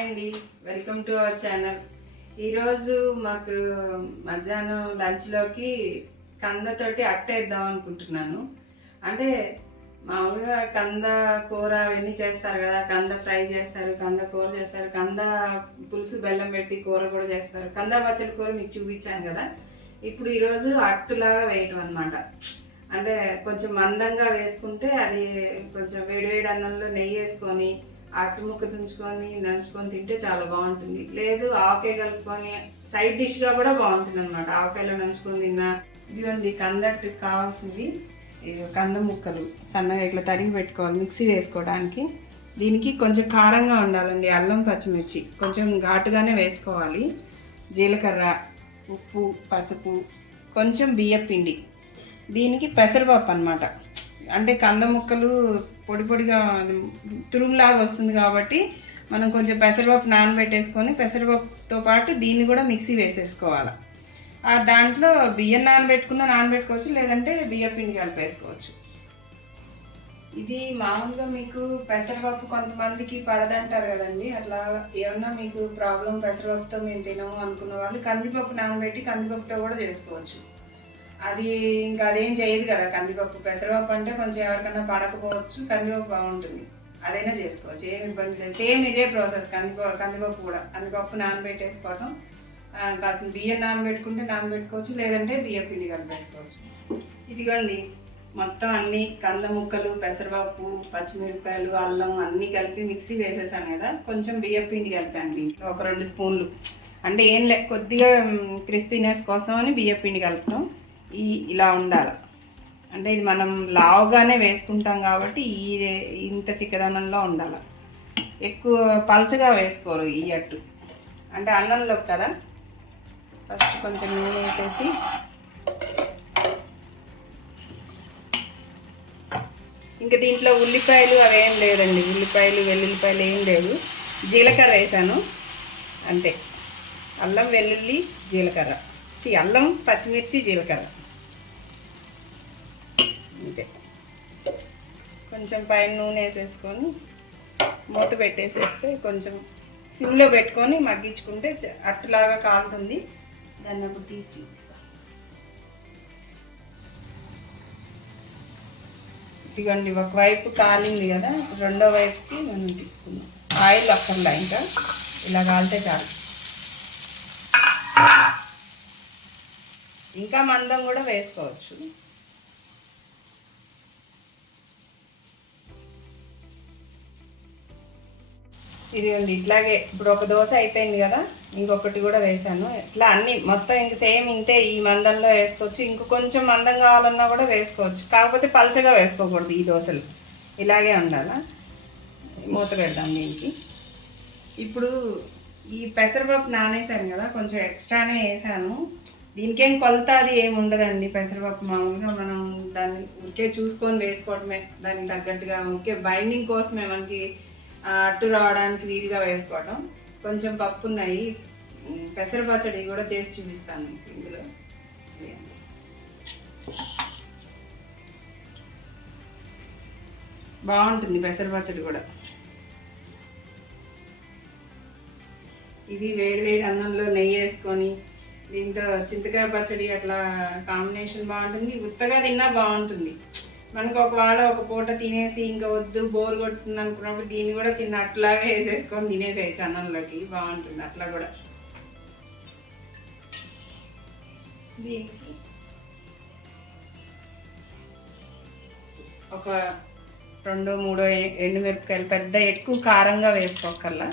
Hi అండి, welcome to our channel. ఈరోజు మాకు మధ్యాహ్నం లంచ్లోకి కందతోటి అట్టేద్దాం అనుకుంటున్నాను. అంటే మామూలుగా కంద కూర అవన్నీ చేస్తారు కదా, కంద ఫ్రై చేస్తారు, కంద కూర చేస్తారు, కంద పులుసు బెల్లం పెట్టి కూర కూడా చేస్తారు. కంద పచ్చడి కూర మీకు చూపించాను కదా. ఇప్పుడు ఈరోజు అట్టులాగా వేయటం అనమాట. అంటే కొంచెం మందంగా వేసుకుంటే అది కొంచెం వేడివేడి అన్నంలో నెయ్యి వేసుకొని అట్టు ముక్క తుంచుకొని నంచుకొని తింటే చాలా బాగుంటుంది. లేదు ఆవకాయ కలుపుకొని సైడ్ డిష్గా కూడా బాగుంటుంది అనమాట. ఆవకాయలో నంచుకొని తిన్నా. ఇదిగోండి కందట్టుకు కావాల్సింది కంద ముక్కలు సన్నగా ఇట్లా తరిగి పెట్టుకోవాలి మిక్సీ వేసుకోవడానికి. దీనికి కొంచెం కారంగా ఉండాలండి. అల్లం పచ్చిమిర్చి కొంచెం ఘాటుగానే వేసుకోవాలి. జీలకర్ర, ఉప్పు, పసుపు, కొంచెం బియ్యం పిండి. దీనికి పెసరపప్పు అనమాట. అంటే కంద ముక్కలు పొడి పొడిగా తురుములాగా వస్తుంది కాబట్టి మనం కొంచెం పెసరపప్పు నానబెట్టేసుకొని పెసరపప్పుతో పాటు దీన్ని కూడా మిక్సీ వేసేసుకోవాలి. దాంట్లో బియ్యం నానబెట్టుకోవచ్చు, లేదంటే బియ్యం పిండి కలిపేసుకోవచ్చు. ఇది మామూలుగా మీకు పెసరపప్పు కొంతమందికి పడదంటారు కదండి. అట్లా ఏమన్నా మీకు ప్రాబ్లం పెసరపప్పుతో మేము తినము అనుకున్న వాళ్ళు కందిపప్పు నానబెట్టి కందిపప్పుతో కూడా చేసుకోవచ్చు. అది ఇంకా అదేం చేయదు కదా కందిపప్పు. పెసరపప్పు అంటే కొంచెం ఎవరికైనా పడకపోవచ్చు, కందిపప్పు బాగుంటుంది, అదైనా చేసుకోవచ్చు, ఏమి ఇబ్బంది లేదు. సేమ్ ఇదే ప్రాసెస్. కందిపప్పు కూడా కందిపప్పు నానబెట్టేసుకోవటం, కాసిన బియ్యం నానబెట్టుకోవచ్చు, లేదంటే బియ్యం పిండి కలిపేసుకోవచ్చు. ఇదిగోండి మొత్తం అన్ని కంద ముక్కలు, పెసరపప్పు, పచ్చిమిరపకాయలు, అల్లం అన్నీ కలిపి మిక్సీ వేసేసాను కదా. కొంచెం బియ్యం పిండి కలిపాను దీంట్లో ఒక 2 స్పూన్లు. అంటే ఏం కొద్దిగా క్రిస్పీనెస్ కోసం అని బియ్యం పిండి కలుపుతాం. ఇలా ఉండాలి. అంటే ఇది మనం లావుగానే వేసుకుంటాం కాబట్టి ఇంత చిక్కదనంలో ఉండాలి. ఎక్కువ పల్చగా వేసుకోరు ఈ అట్టు. అంటే అన్నంలో కదా. ఫస్ట్ కొంచెం నూనె వేసేసి ఇంకా దీంట్లో ఉల్లిపాయలు అవేం లేదండి. ఉల్లిపాయలు వెల్లుల్లిపాయలు ఏం లేదు. జీలకర్ర వేసాను అంతే. అల్లం, వెల్లుల్లి, జీలకర్ర, అల్లం, పచ్చిమిర్చి, జీలకర్ర అంతే. కొంచెం పైన నూనె వేసేసుకొని మూత పెట్టేసేస్తే కొంచెం సిమ్లో పెట్టుకొని మగ్గించుకుంటే అట్టులాగా కాలుతుంది. దాన్ని అప్పుడు తీసి చూపిస్తాను. ఇదిగోండి ఒకవైపు కాలింది కదా, రెండో వైపుకి మనం తిప్పుకున్నాం. ఆయిల్ అక్కర్లా, ఇంకా ఇలా కాలితే చాలు. ఇంకా మందం కూడా వేసుకోవచ్చు. ఇదిగోండి ఇట్లాగే ఇప్పుడు ఒక దోశ అయిపోయింది కదా, ఇంకొకటి కూడా వేసాను. ఇట్లా అన్ని మొత్తం ఇంక సేమ్ ఇంతే ఈ మందంలో వేసుకోవచ్చు. ఇంక కొంచెం మందం కావాలన్నా కూడా వేసుకోవచ్చు. కాకపోతే పలచగా వేసుకోకూడదు. ఈ దోశలు ఇలాగే ఉండాలా. మూత పెడదాం దీనికి. ఇప్పుడు ఈ పెసరపప్పు నానేసాను కదా, కొంచెం ఎక్స్ట్రానే వేసాను. దీనికేం కొలత అది ఏమి ఉండదండి. పెసరపప్పు మామూలుగా మనం దాన్ని ఉరికే చూసుకొని వేసుకోవడమే. దానికి తగ్గట్టుగా ఉరికే బైండింగ్ కోసమే మనకి అట్టు రావడానికి వీలుగా వేసుకోవడం. కొంచెం పప్పు ఉన్నాయి. పెసర పచ్చడి కూడా చేసి చూపిస్తాను ఇందులో. బాగుంటుంది పెసర పచ్చడి కూడా. ఇది వేడి అన్నంలో నెయ్యి వేసుకొని దీంతో చింతకాయ పచ్చడి అట్లా కాంబినేషన్ బాగుంటుంది. ఉత్తగా తిన్నా బాగుంటుంది. మనకు ఒక పూట తినేసి ఇంకా వద్దు బోర్ కొడుతుంది అనుకున్నప్పుడు దీన్ని కూడా చిన్న అట్లాగా వేసేసుకొని తినేసేయచ్చు అన్నంలోకి. బాగుంటుంది అట్లా కూడా. దీనికి ఒక 2-3 ఎండుమిరపకాయలు, పెద్ద ఎక్కువ కారంగా వేసుకోకల్లా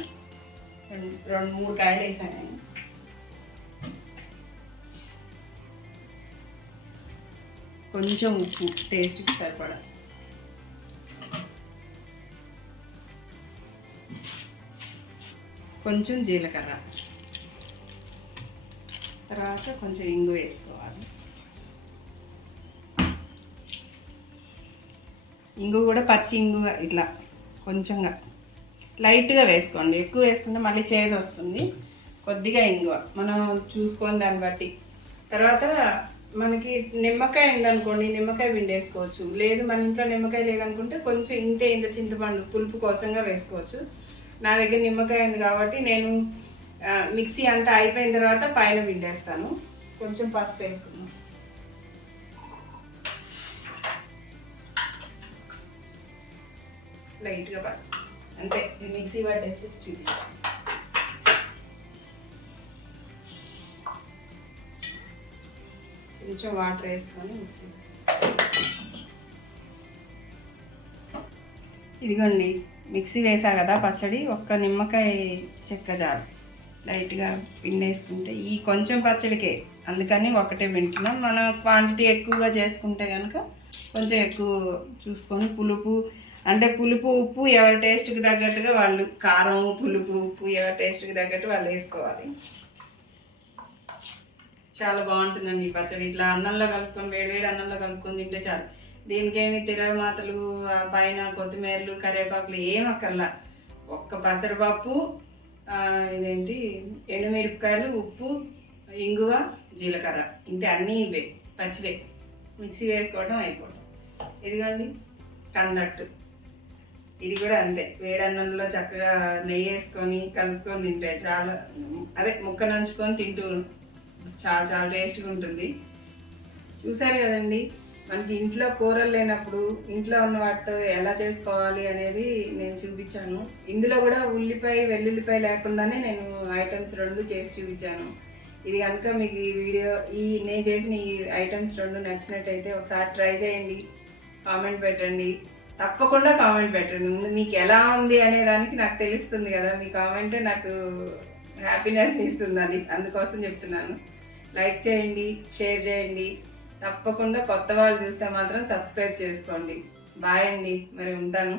2-3 కాయలు వేసాను నేను. కొంచెం ఉప్పు టేస్ట్కి సరిపడా, కొంచెం జీలకర్ర, తర్వాత కొంచెం ఇంగు వేసుకోవాలి. ఇంగు కూడా పచ్చి ఇంగు ఇట్లా కొంచెంగా లైట్గా వేసుకోండి. ఎక్కువ వేసుకుంటే మళ్ళీ చేదు వస్తుంది. కొద్దిగా ఇంగువ మనం చూసుకొని దాన్ని బట్టి. తర్వాత మనకి నిమ్మకాయ ఉందనుకోండి, నిమ్మకాయ పిండి వేసుకోవచ్చు. లేదు మన ఇంట్లో నిమ్మకాయ లేదనుకుంటే కొంచెం ఇంత చింతపండు పులుపు కోసంగా వేసుకోవచ్చు. నా దగ్గర నిమ్మకాయ ఉంది కాబట్టి నేను మిక్సీ అంతా అయిపోయిన తర్వాత పైన పిండేస్తాను. కొంచెం పసుపు వేసుకున్నాను. లైట్గా పసుపు అంతే. మిక్సీ పట్టేసి చూపిస్తాను. కొంచెం వాటర్ వేసుకొని మిక్సీ. ఇదిగోండి మిక్సీ వేసా కదా పచ్చడి. ఒక్క నిమ్మకాయ చెక్క చాలు. లైట్గా పిండేసుకుంటే ఈ కొంచెం పచ్చడికే, అందుకని ఒకటే పిండుతున్నాం. మనం క్వాంటిటీ ఎక్కువగా చేసుకుంటే కనుక కొంచెం ఎక్కువ చూసుకొని పులుపు అంటే పులుపు ఉప్పు ఎవరి టేస్ట్కి తగ్గట్టుగా వాళ్ళు, కారం పులుపు ఉప్పు ఎవరి టేస్ట్కి తగ్గట్టు వాళ్ళు వేసుకోవాలి. చాలా బాగుంటుందండి ఈ పచ్చడి. ఇట్లా అన్నంలో కలుపుకొని వేడివేడి అన్నంలో కలుపుకొని తింటే చాలు. దీనికేమి తిరగమాతలు పైన కొత్తిమీరలు కరివేపాకులు ఏం అక్కర్లా. ఒక్క పెసరపప్పు, ఇదేంటి ఎండుమిరపకాయలు, ఉప్పు, ఇంగువ, జీలకర్ర, ఇంతే. అన్నీ ఇవే పచ్చివే. మిక్సీ వేసుకోవడం అయిపోవడం. ఇదిగోండి కందట్టు, ఇది కూడా అంతే. వేడన్నంలో చక్కగా నెయ్యి వేసుకొని కలుపుకొని తింటే చాలా, అదే ముక్క నంచుకొని తింటూ చాలా చాలా టేస్ట్గా ఉంటుంది. చూసారు కదండి, మనకి ఇంట్లో కూరలు లేనప్పుడు ఇంట్లో ఉన్న వాటితో ఎలా చేసుకోవాలి అనేది నేను చూపించాను. ఇందులో కూడా ఉల్లిపాయ వెల్లుల్లిపాయ లేకుండానే నేను ఐటమ్స్ 2 చేసి చూపించాను. ఇది కనుక మీకు ఈ వీడియో నేను చేసిన ఈ ఐటమ్స్ 2 నచ్చినట్టయితే ఒకసారి ట్రై చేయండి. కామెంట్ పెట్టండి, తప్పకుండా కామెంట్ పెట్టండి. ముందు మీకు ఎలా ఉంది అనే దానికి నాకు తెలుస్తుంది కదా. మీ కామెంటే నాకు హ్యాపీనెస్ని ఇస్తుంది. అందుకోసం చెప్తున్నాను. లైక్ చేయండి, షేర్ చేయండి. తప్పకుండా కొత్త వాళ్ళు చూస్తే మాత్రం సబ్స్క్రైబ్ చేసుకోండి. బాయ్ అండి, మరి ఉంటాను.